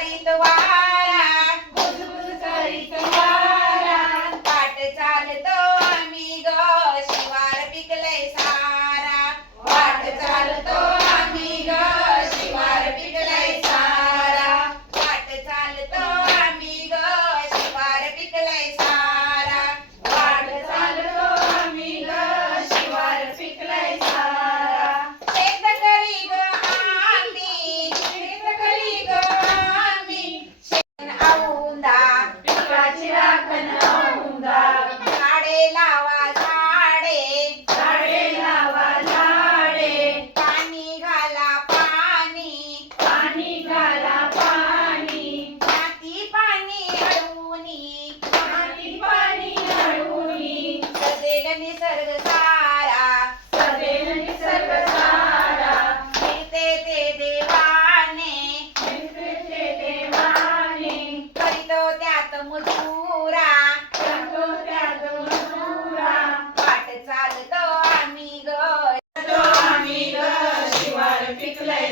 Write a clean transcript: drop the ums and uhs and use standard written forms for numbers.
करीत वारा बुजबुज करीत वारा वाट चालतो आम्ही ग शिवार पिकलंय सारा वाट चालतो आम्ही ग शिवार पिकलंय सारा वाट चालतो आम्ही ग शिवार पिकलंय सारा वाट चालतो आम्ही ग शिवार पिकलंय सारा शेत करी ग आम्ही शेत करी ग आम्ही शेण औंदा पिकाची राखण औंदा झाडे लावा झाडे झाडे लावा झाडे पाणी घाला पाणी पाणी घाला पाणी माती पाणी अडवूनी माती पाणी अडवूनी सदेल निसर्ग सारा सदेल निसर्ग सारा मिळते ते देवाने मिळते ते देवाने करीतो त्यात मजुरा करतो त्यात मजुरा वाट चालतो आम्ही ग शिवार पिकलंय